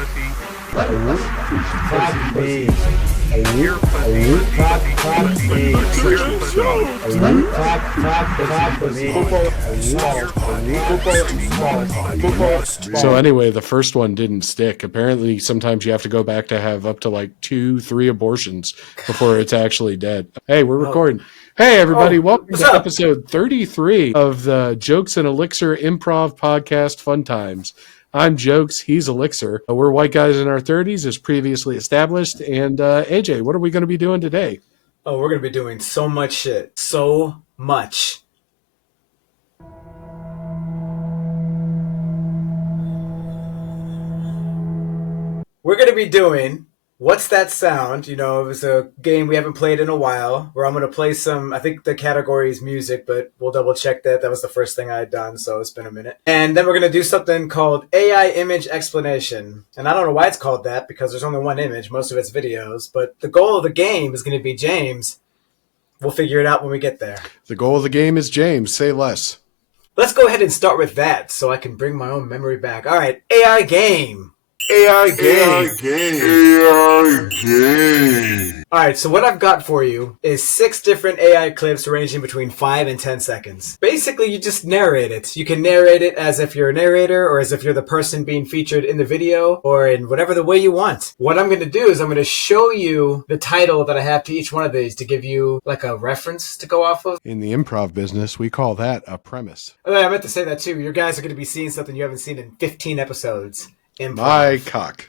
So anyway, the first one didn't stick. Apparently, sometimes you have to go back to have up to like 2-3 abortions before it's actually dead. Hey, we're recording. Hey, everybody. Welcome to episode 33 of the Jokes and Elixer Improv podcast Fun Times. I'm Jokes. He's Elixir. We're white guys in our 30s, as previously established. And AJ, what are we going to be doing today? Oh, we're going to be doing so much shit. So much. We're going to be doing What's That Sound? You know, it was a game we haven't played in a while, where I'm going to play some, I think the category is music, but we'll double check that. That was the first thing I had done, so it's been a minute. And then we're going to do something called AI Image Explanation. And I don't know why it's called that, because there's only one image. Most of it's videos. But the goal of the game is going to be James. We'll figure it out when we get there. The goal of the game is James. Say less. Let's go ahead and start with that, so I can bring my own memory back. All right, AI game. AI game. All right, so what I've got for you is 6 different AI clips ranging between 5 and 10 seconds. Basically, you just narrate it. You can narrate it as if you're a narrator or as if you're the person being featured in the video or in whatever the way you want. What I'm going to do is I'm going to show you the title that I have to each one of these to give you like a reference to go off of. In the improv business, we call that a premise. I meant to say that too. Your guys are going to be seeing something you haven't seen in 15 episodes. Improv. My cock.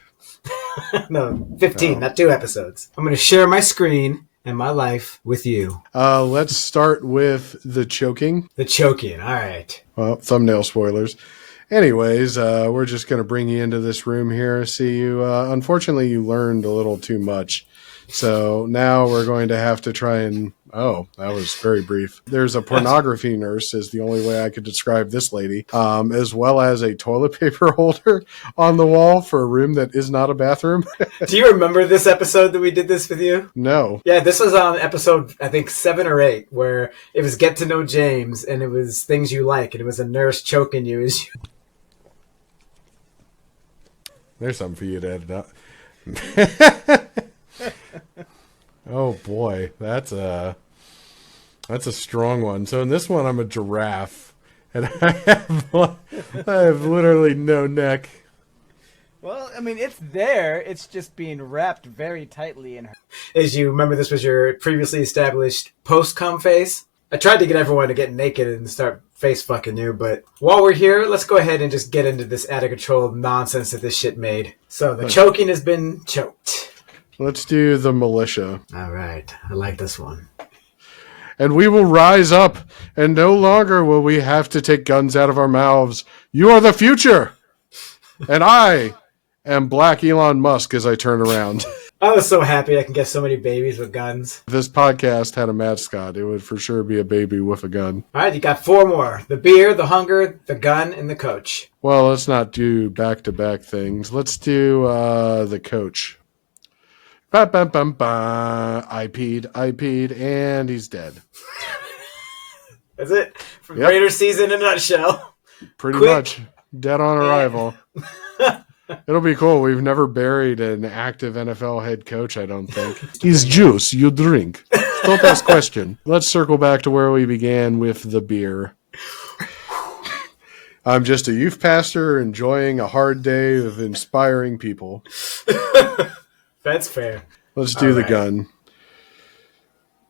No, 15, not 2 episodes. I'm going to share my screen and my life with you. Let's start with the choking. The choking, all right. Well, thumbnail spoilers. Anyways, we're just going to bring you into this room here. See you. Unfortunately, you learned a little too much. So now we're going to have to try and... Oh, that was very brief. There's a pornography nurse is the only way I could describe this lady, as well as a toilet paper holder on the wall for a room that is not a bathroom. Do you remember this episode that we did this with you? No. Yeah, this was on episode, I think, 7 or 8, where it was Get to Know James, and it was things you like, and it was a nurse choking you. There's something for you to edit out. Oh boy, that's a strong one. So in this one, I'm a giraffe, and I have literally no neck. Well, I mean, it's there. It's just being wrapped very tightly in her. As you remember, this was your previously established post-cum face. I tried to get everyone to get naked and start face fucking you, but while we're here, let's go ahead and just get into this out-of-control nonsense that this shit made. So the choking has been choked. Let's do the militia. All right. I like this one. And we will rise up, and no longer will we have to take guns out of our mouths. You are the future. And I am Black Elon Musk as I turn around. I was so happy I can get so many babies with guns. If this podcast had a mascot, it would for sure be a baby with a gun. All right, you got 4 more. The beer, the hunger, the gun, and the coach. Well, let's not do back-to-back things. Let's do the coach. I peed, and he's dead. That's it. From Raiders season in a nutshell. Pretty much. Dead on arrival. It'll be cool. We've never buried an active NFL head coach, I don't think. Is juice you drink? Don't ask question. Let's circle back to where we began with the beer. I'm just a youth pastor enjoying a hard day of inspiring people. That's fair. Let's do the gun.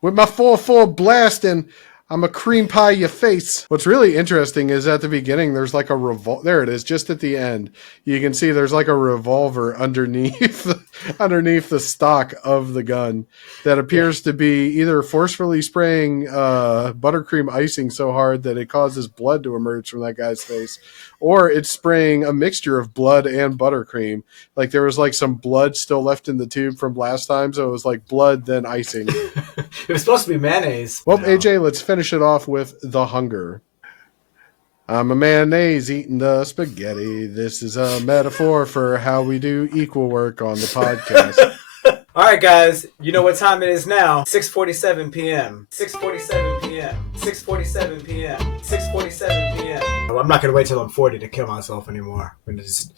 With my 4-4 blasting, I'm a cream pie your face. What's really interesting is at the beginning, there's like a revolver. There it is, just at the end. You can see there's like a revolver underneath the stock of the gun that appears to be either forcefully spraying buttercream icing so hard that it causes blood to emerge from that guy's face, or it's spraying a mixture of blood and buttercream. Like there was like some blood still left in the tube from last time, so it was like blood then icing. It was supposed to be mayonnaise. Well, AJ, let's finish it off with the hunger. I'm a mayonnaise eating the spaghetti. This is a metaphor for how we do equal work on the podcast. All right, guys. You know what time it is now. 6:47 p.m. 6:47 p.m. 6:47 p.m. 6:47 p.m. I'm not going to wait till I'm 40 to kill myself anymore. I'm going to just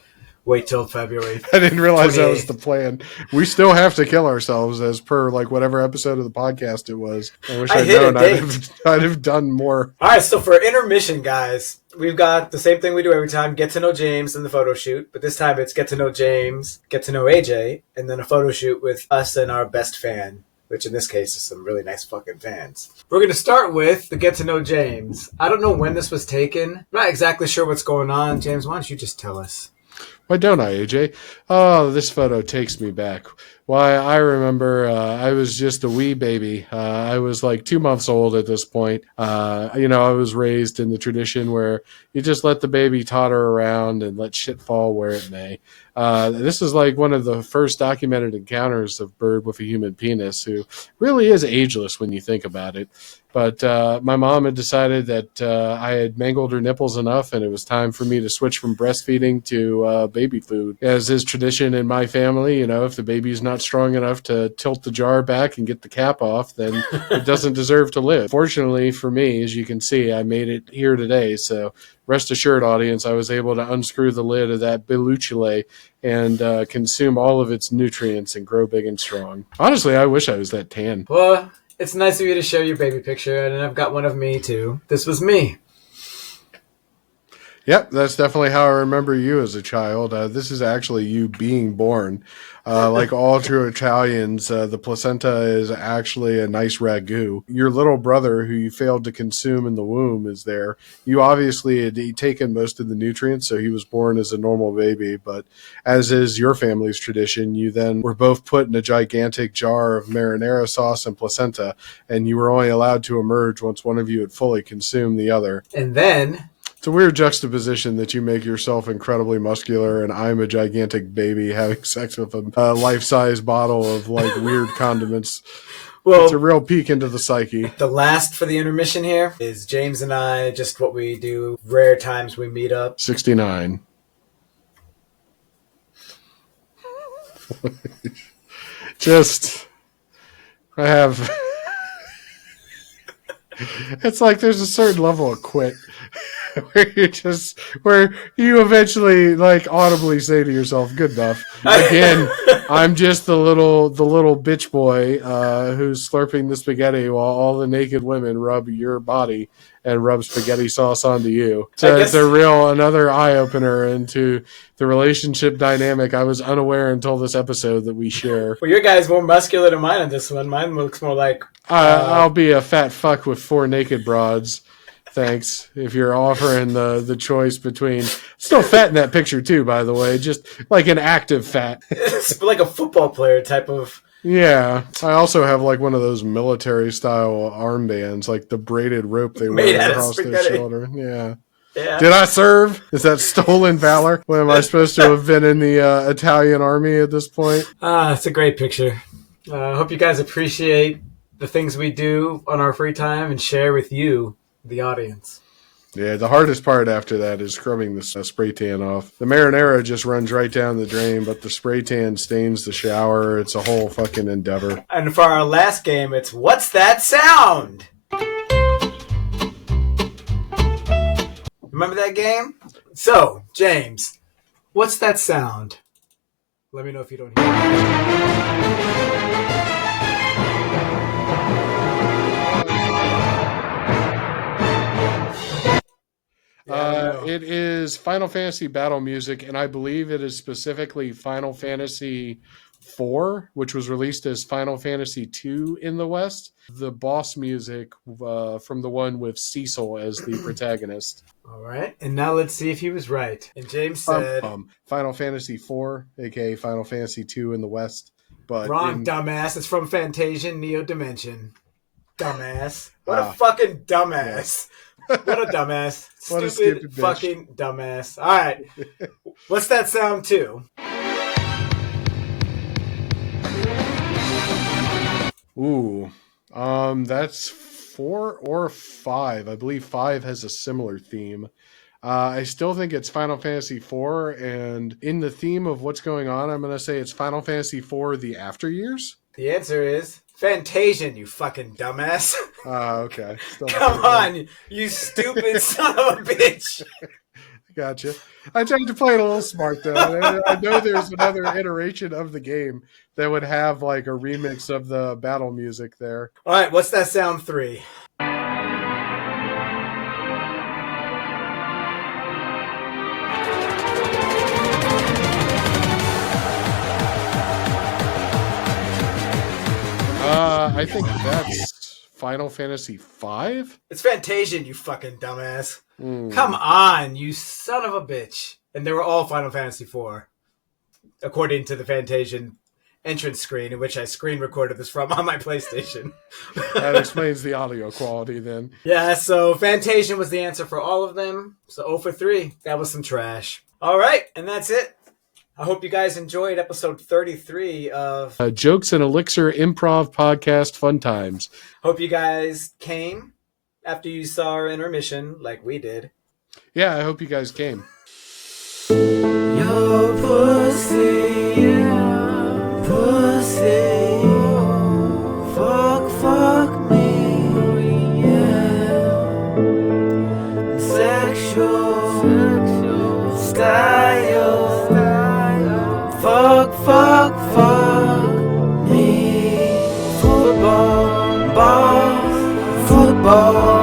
wait till February. I didn't realize that was 28th. the plan. We still have to kill ourselves as per like whatever episode of the podcast it was. I wish I I'd hit a known. date. I'd have done more. All right, so for intermission, guys, we've got the same thing we do every time: get to know James in the photo shoot. But this time it's get to know James, get to know AJ, and then a photo shoot with us and our best fan, which in this case is some really nice fucking fans. We're going to start with the get to know James. I don't know when this was taken. I'm not exactly sure what's going on. James, why don't you just tell us? Why don't I, AJ? Oh, this photo takes me back. Why, I remember I was just a wee baby. I was like 2 months old at this point. I was raised in the tradition where you just let the baby totter around and let shit fall where it may. This is like one of the first documented encounters of bird with a human penis, who really is ageless when you think about it. But my mom had decided that I had mangled her nipples enough, and it was time for me to switch from breastfeeding to baby food. As is tradition in my family, if the baby's not strong enough to tilt the jar back and get the cap off, then it doesn't deserve to live. Fortunately for me, as you can see, I made it here today. So rest assured, audience, I was able to unscrew the lid of that belucule and consume all of its nutrients and grow big and strong. Honestly, I wish I was that tan. Well, it's nice of you to share your baby picture, and I've got one of me, too. This was me. Yep, that's definitely how I remember you as a child. This is actually you being born. Like all true Italians, the placenta is actually a nice ragu. Your little brother, who you failed to consume in the womb, is there. You obviously had taken most of the nutrients, so he was born as a normal baby. But as is your family's tradition, you then were both put in a gigantic jar of marinara sauce and placenta, and you were only allowed to emerge once one of you had fully consumed the other. And then It's a weird juxtaposition that you make yourself incredibly muscular and I'm a gigantic baby having sex with a life-size bottle of like weird condiments. Well, It's a real peek into the psyche. the last for the intermission here is James and I, just what we do, rare times we meet up. 69. I have... It's like there's a certain level of quit where you eventually like audibly say to yourself, good enough. Again, I'm just the little bitch boy who's slurping the spaghetti while all the naked women rub your body and rub spaghetti sauce onto you. So it's another eye opener into the relationship dynamic I was unaware until this episode that we share. Well, your guy's more muscular than mine on this one. Mine looks more like... I'll be a fat fuck with 4 naked broads. Thanks. If you're offering the choice between... Still fat in that picture too, by the way. Just like an active fat. It's like a football player type of... Yeah. I also have like one of those military style armbands, like the braided rope they Made wear out of across their spaghetti. shoulder. Yeah. Yeah. Did I serve? Is that stolen valor? When am I supposed to have been in the Italian army at this point? It's a great picture. I hope you guys appreciate the things we do on our free time and share with you, the audience. Yeah, the hardest part after that is scrubbing the spray tan off. The marinara just runs right down the drain, but the spray tan stains the shower. It's a whole fucking endeavor. And for our last game, it's What's That Sound? Remember that game? So, James, what's that sound? Let me know if you don't hear it. It is Final Fantasy battle music, and I believe it is specifically Final Fantasy IV, which was released as Final Fantasy II in the West. The boss music from the one with Cecil as the protagonist. All right, and now let's see if he was right. And James said... Final Fantasy IV, aka Final Fantasy II in the West. But Wrong, dumbass. It's from Fantasian Neo Dimension. Dumbass. What a fucking dumbass. What a dumbass. What a Stupid stupid bitch. fucking dumbass. All right. What's that sound too? Ooh. That's 4 or 5. I believe 5 has a similar theme. I still think it's Final Fantasy IV, and in the theme of what's going on, I'm going to say it's Final Fantasy IV The After Years. The answer is Fantasian, you fucking dumbass. Okay. Still Come on, you stupid son of a bitch. Gotcha. I tried to play it a little smart though. I know there's another iteration of the game that would have like a remix of the battle music there. All right, what's that sound 3? I think that's Final Fantasy V. It's Fantasian, you fucking dumbass. Mm. Come on, you son of a bitch. And they were all Final Fantasy IV, according to the Fantasian entrance screen, in which I screen recorded this from on my PlayStation. That explains the audio quality then. Yeah, so Fantasian was the answer for all of them. So 0 for 3. That was some trash. All right, and that's it. I hope you guys enjoyed episode 33 of Jokes and Elixir Improv Podcast Fun Times. Hope you guys came after you saw our intermission like we did. Yeah, I hope you guys came. Your pussy, pussy, fuck me, yeah. Sexual style, fuck me. Football, balls, football.